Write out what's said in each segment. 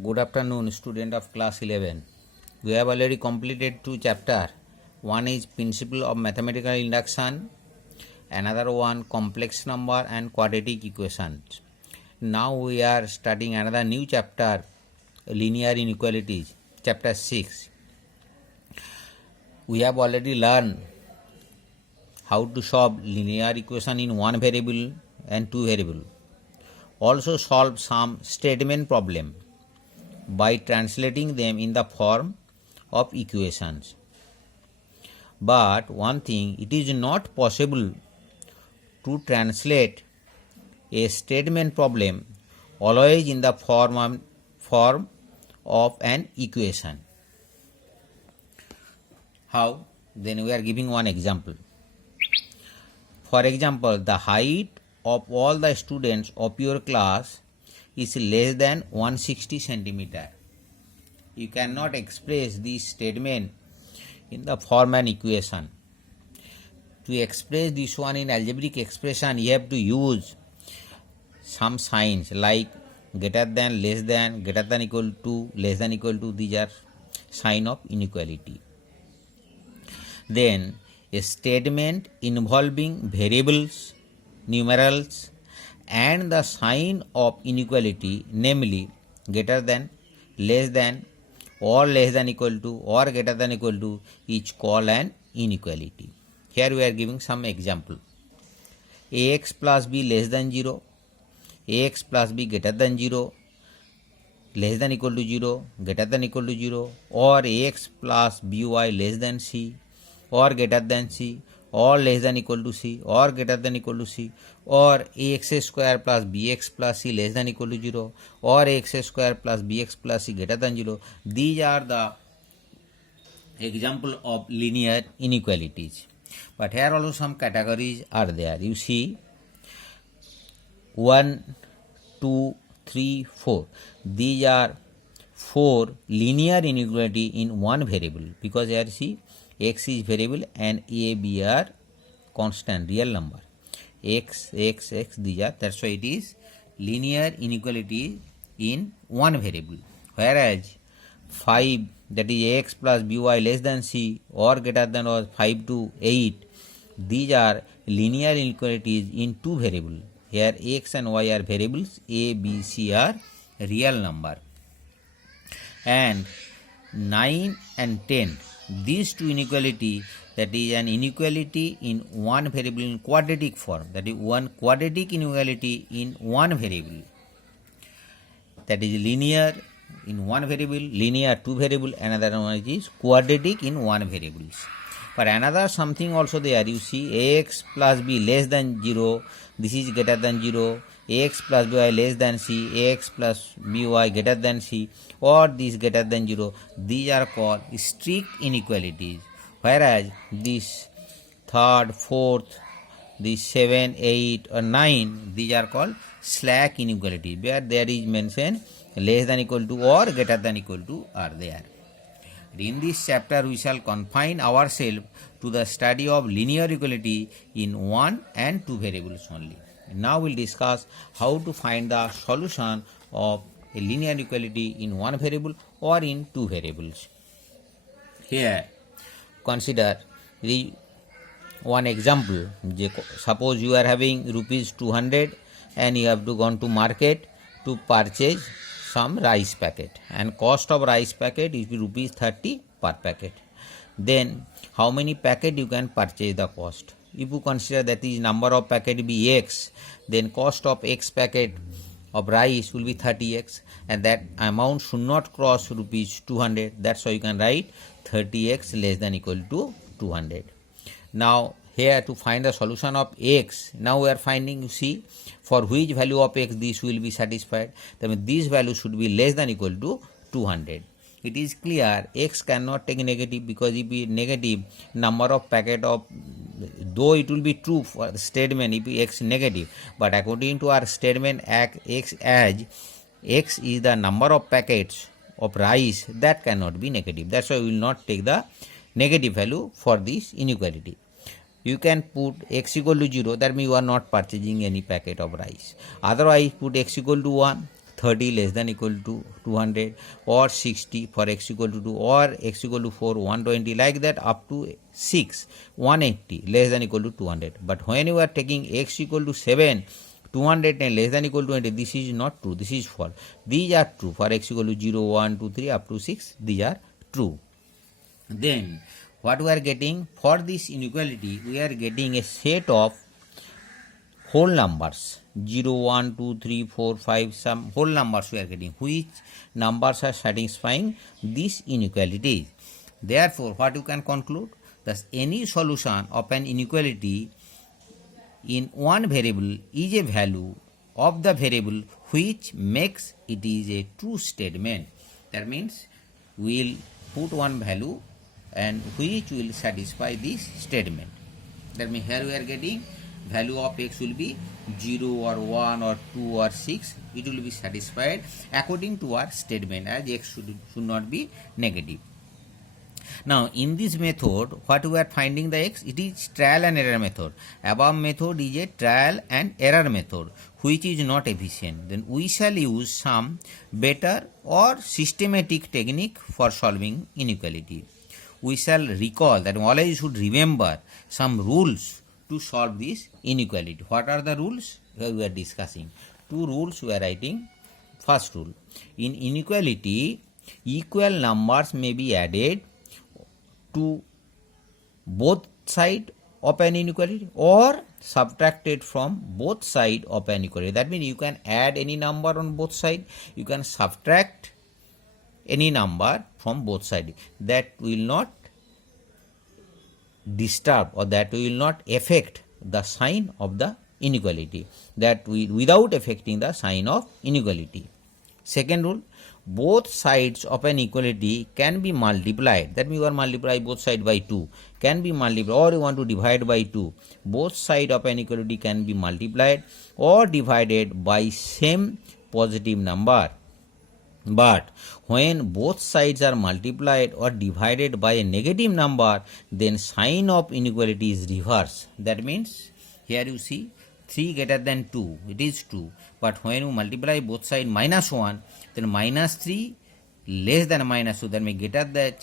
Good afternoon, student of class 11. We have already completed two chapters. One is Principle of Mathematical Induction, another one Complex Number and Quadratic Equations. Now we are starting another new chapter, Linear Inequalities, chapter 6. We have already learned how to solve linear equation in one variable and two variable. Also solve some statement problem by translating them in the form of equations. But one thing, it is not possible to translate a statement problem always in the form of an equation. How? Then we are giving one example. For example, the height of all the students of your class is less than 160 centimeter. You cannot express this statement in the form an equation. To express this one in algebraic expression, you have to use some signs like greater than, less than, greater than equal to, less than equal to. These are sign of inequality. Then a statement involving variables, numerals, and the sign of inequality, namely greater than, less than, or less than equal to, or greater than equal to, is called an inequality. Here we are giving some example. Ax plus b less than 0, ax plus b greater than 0, less than equal to 0, greater than equal to 0, or ax plus by less than c, or greater than c, or less than equal to c, or greater than equal to c, or ax square plus bx plus c less than equal to 0, or ax square plus bx plus c greater than 0. These are the example of linear inequalities. But here also some categories are there. You see 1, 2, 3, 4. These are 4 linear inequality in one variable, because here see x is variable and a, b are constant real number. X, these are, that's why it is linear inequality in one variable. Whereas 5, that is x plus by less than c, or greater than or 5 to 8, these are linear inequalities in two variables. Here x and y are variables, a, b, c are real number. And 9 and 10, these two inequality, that is an inequality in one variable in quadratic form, that is one quadratic inequality in one variable, that is linear in one variable, linear two variable, another one is quadratic in one variables. But another something also there, you see ax plus b less than 0, this is greater than 0, ax plus by less than c, ax plus by greater than c, or this greater than 0, these are called strict inequalities. Whereas this third, fourth, this 7, 8 or 9, these are called slack inequality, where there is mentioned less than equal to or greater than equal to are there. In this chapter we shall confine ourselves to the study of linear equality in one and two variables only. Now we will discuss how to find the solution of a linear equality in one variable or in two variables. Here consider the one example. Suppose you are having rupees 200 and you have to go to market to purchase some rice packet, and cost of rice packet is rupees 30 per packet. Then how many packet you can purchase the cost? If you consider that is number of packet be x, then cost of x packet of rice will be 30x, and that amount should not cross rupees 200. That's why you can write 30x less than equal to 200. Now here to find the solution of x, now we are finding, you see, for which value of x this will be satisfied. Then this value should be less than equal to 200. It is clear x cannot take negative, because if it negative, number of packet of, though it will be true for the statement if x negative, but according to our statement x as x is the number of packets of rice, that cannot be negative. That's why we will not take the negative value for this inequality. You can put x equal to 0, that means you are not purchasing any packet of rice. Otherwise put x equal to 1, 30 less than equal to 200, or 60 for x equal to 2, or x equal to 4, 120, like that up to 6, 180 less than equal to 200. But when you are taking x equal to 7, 210 less than equal to 20, this is not true, this is false. These are true for x equal to 0, 1, 2, 3 up to 6, these are true. Then what we are getting for this inequality, we are getting a set of whole numbers 0, 1, 2, 3, 4, 5, some whole numbers we are getting, which numbers are satisfying this inequality. Therefore, what you can conclude, that any solution of an inequality in one variable is a value of the variable which makes it is a true statement. That means we will put one value and which will satisfy this statement. That means here we are getting value of x will be 0 or 1 or 2 or 6. It will be satisfied according to our statement, as x should not be negative. Now in this method, what we are finding the x, it is trial and error method. Above method is a trial and error method which is not efficient. Then we shall use some better or systematic technique for solving inequality. We shall recall that always should remember some rules to solve this inequality. What are the rules? Here we are discussing. Two rules we are writing. First rule, in inequality, equal numbers may be added to both sides of an inequality or subtracted from both sides of an inequality. That means you can add any number on both sides, you can subtract any number from both sides. That will not disturb or that will not affect the sign of the inequality, that without affecting the sign of inequality. Second rule, both sides of an equality can be multiplied. That means you are multiply both sides by 2, can be multiplied, or you want to divide by 2. Both sides of an equality can be multiplied or divided by same positive number. But when both sides are multiplied or divided by a negative number, then sign of inequality is reversed. That means here you see 3 greater than 2, it is true. But when you multiply both sides minus 1, then minus 3 less than minus 2, that means greater than,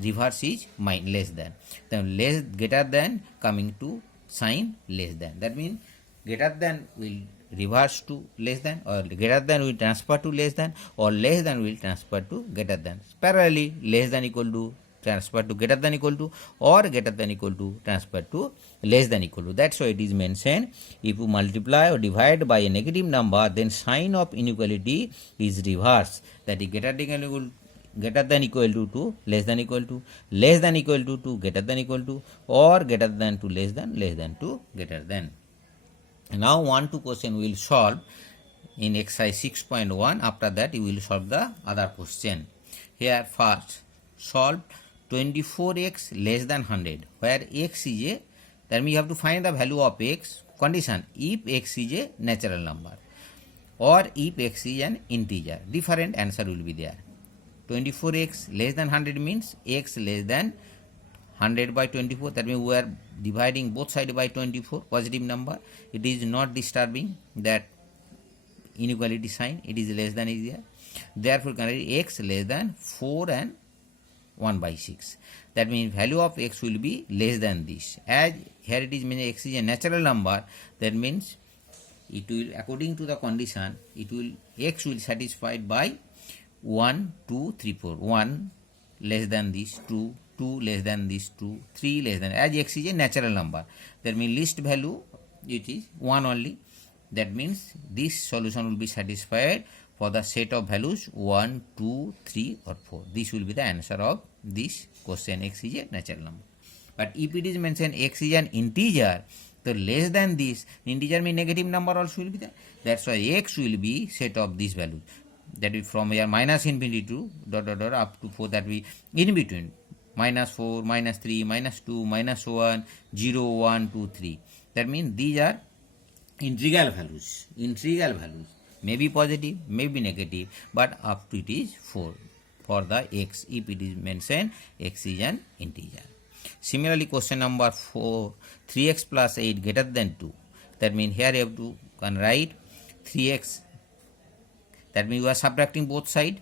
reverse is less than. Then less greater than coming to sign less than. That means greater than will reverse to less than, or greater than will transfer to less than, or less than will transfer to greater than. Parallelly, less than equal to transfer to greater than equal to, or greater than equal to transfer to less than equal to. That's why it is mentioned, if you multiply or divide by a negative number, then sign of inequality is reversed. That is greater than equal to less than equal to, less than equal to greater than equal to, or greater than to less than to greater than. Now 1, 2 question we will solve in exercise 6.1. After that you will solve the other question. Here first solve 24x less than 100, where x is a, that means you have to find the value of x. Condition, if x is a natural number or if x is an integer, different answer will be there. 24x less than 100 means x less than 100 by 24, that means we are dividing both sides by 24, positive number. It is not disturbing that inequality sign, it is less than is there. Therefore, x less than 4 and 1 by 6. That means value of x will be less than this. As here it is means x is a natural number, that means it will, according to the condition, it will, x will satisfied by 1, 2, 3, 4. 1 less than this, 2 less than this, 2, 3 less than, as x is a natural number. That means least value it is 1 only. That means this solution will be satisfied for the set of values 1, 2, 3 or 4. This will be the answer of this question. X is a natural number. But if it is mentioned x is an integer, so less than this, integer means negative number also will be there. That's why x will be set of this value. That is from here minus infinity to dot up to 4, that we in between. Minus 4, minus 3, minus 2, minus 1, 0, 1, 2, 3. That means these are integral values. Integral values may be positive, may be negative, but up to it is 4 for the x. If it is mentioned x is an integer. Similarly, question number 4, 3x plus 8 greater than 2. That means here you have to can write 3x That means you are subtracting both side.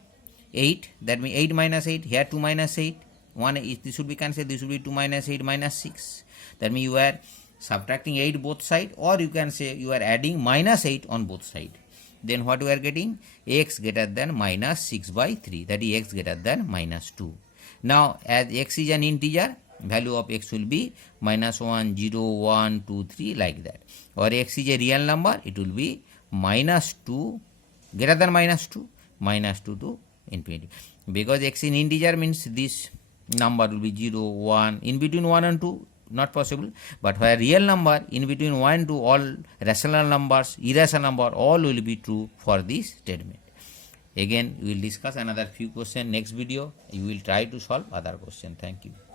8, that means 8 minus 8, here 2 minus 8, 1 is, this should be cancelled, this should be 2 minus 8 minus 6. That means you are subtracting 8 both side, or you can say you are adding minus 8 on both side. Then what we are getting? X greater than minus 6 by 3, that is x greater than minus 2. Now as x is an integer, value of x will be minus 1, 0, 1, 2, 3 like that. Or x is a real number, it will be minus 2 greater than minus 2, minus 2 to infinity. Because x in integer means this number will be 0, 1, in between 1 and 2 not possible, but where real number in between 1 and 2 all rational numbers, irrational number all will be true for this statement. Again we will discuss another few questions next video. You will try to solve other question. Thank you.